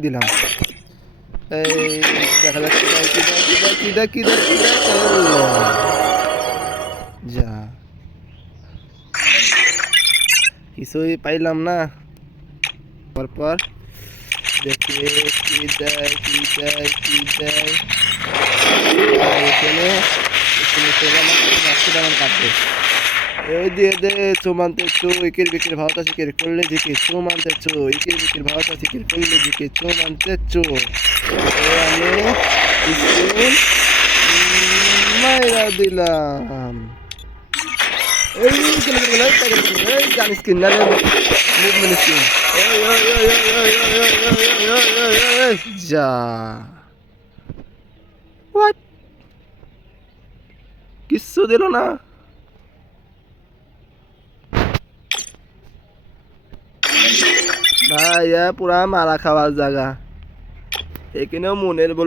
দিলাম এই দেখা যাচ্ছে কিদা কিছুই পাইলাম না পরপর দেখি কি কাটবে ওই দিয়ে দে চুমানতে চু ইকির বিকির ভাওতা সিকির করলে জিকি চুমানতে চু ইকির বিকির ভাওতা সিকির করলে জিকি চুমানতে চু আমি মাইরা দিলাম এই গান দিল না ভাইয়া পুরা মারা খাওয়ার জায়গা এখানেও মনের বল